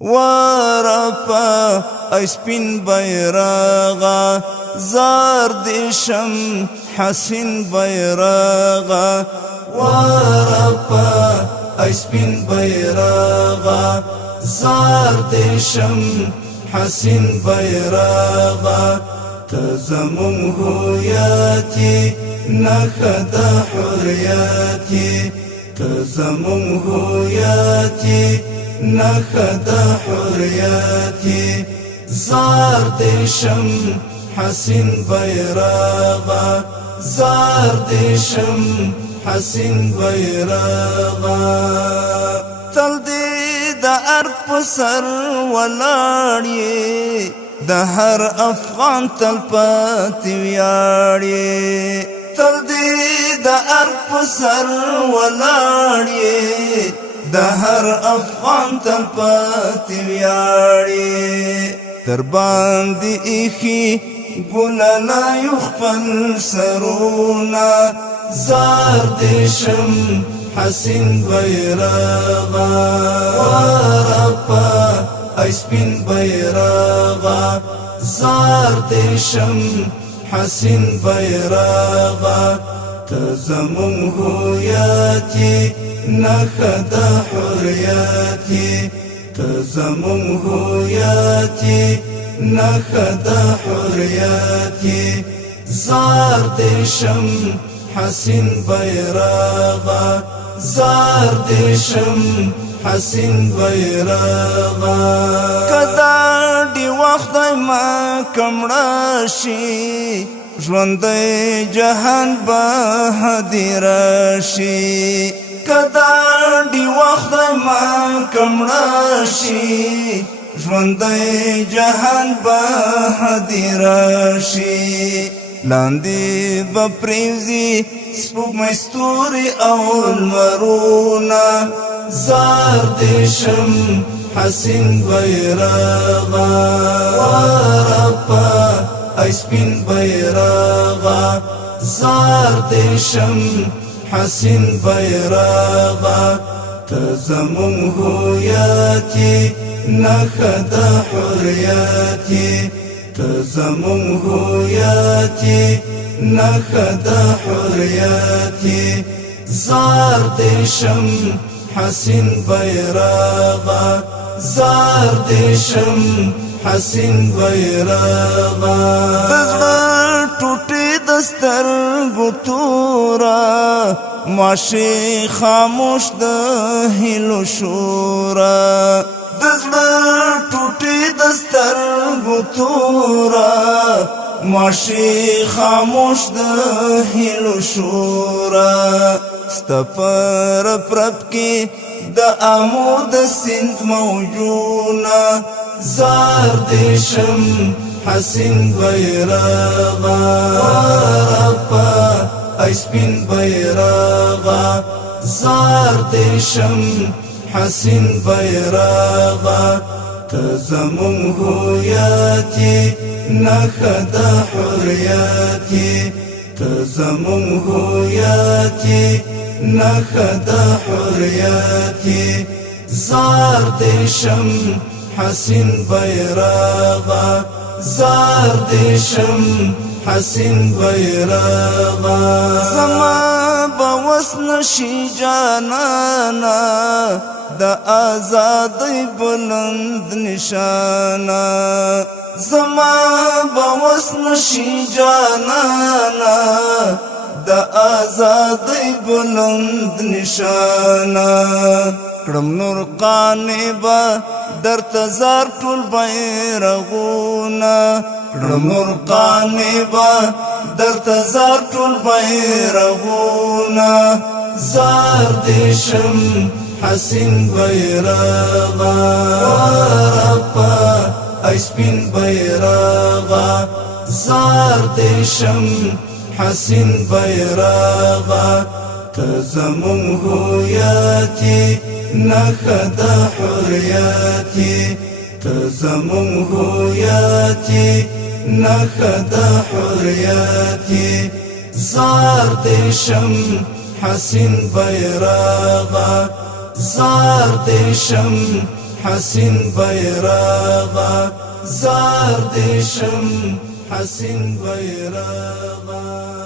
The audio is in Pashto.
ورپا اسپین بیرغا زار دیشم حسین بیرغا ورپا اسپین بیرغا زار دیشم حسین بیرغا تزمم هویاتی نخد حریاتی تزمم هویاتی نخد حریاتی زار دیشم حسین بیرغا زار دیشم حسین بیرغا تل دی د ارض په سر ولاړې د هر افغان تل پاتې ویاړې تل دی د ارض په سر ولاړې د هر افغان تل پاتې ویاړې تر باندې ایښي ګلالایو خپل سرونه زار دیشم حسین بیرغا ورپا اسپین بیرغا زار دیشم حسین بیرغا تزمم هویاتی نخد حریاتی تزمم هویاتی نخد حریاتی زار دیشم حسین بیرغا زار دیشم حسین بیرغا کدا دی وخت ما کمړه ژوندی جهان به هدیره کدا دی وخت ما کمړه ژوندی جهان به هدیره لاندې به پریوزي سپوږمۍ ستوري او لمرونه زار دیشم حسین بیرغا ورپا اسپین بیرغا زار دیشم حسین بیرغا تزمم هویاتی نخد حریاتی تزمم هویاتی نخد حریاتی زار دیشم حسین بیرغا زار دیشم حسین بیرغا دزړه ټوټې د سترګو توره ماشي خاموش د هیلو شوره دزړه ټوټې د سترګو توره ماشي خاموش د هیلو شوره ستپر پرب کې د امو د سند موجونه زار دیشم حسین بیرغا ورپا اسپین بیرغا زار دیشم حسین بیرغا تزمم هویاتی نخد حریاتی تزمم هویاتی نخد حریاتی زار دیشم حسین بیرغا زار دیشم حسین بیرغا زما بوس نشی جانانا د آزادی بلند نشانا زما بوس نشی جانانا د آزادی بلند نشانا کړم نور قانبا در تزار ټول بیرغونه کړم نور قانبا در تزار ټول بیرغونه زار دیشم حسین بیرغا ورپا اسپین بیرغا زار دیشم حسین بیرغا تزمم هویاتی نخد حریاتی تزمم هویاتی نخد حریاتی زار دیشم حسین بیرغا زار دیشم حسین بیرغا زار دې شم حسین بیرغا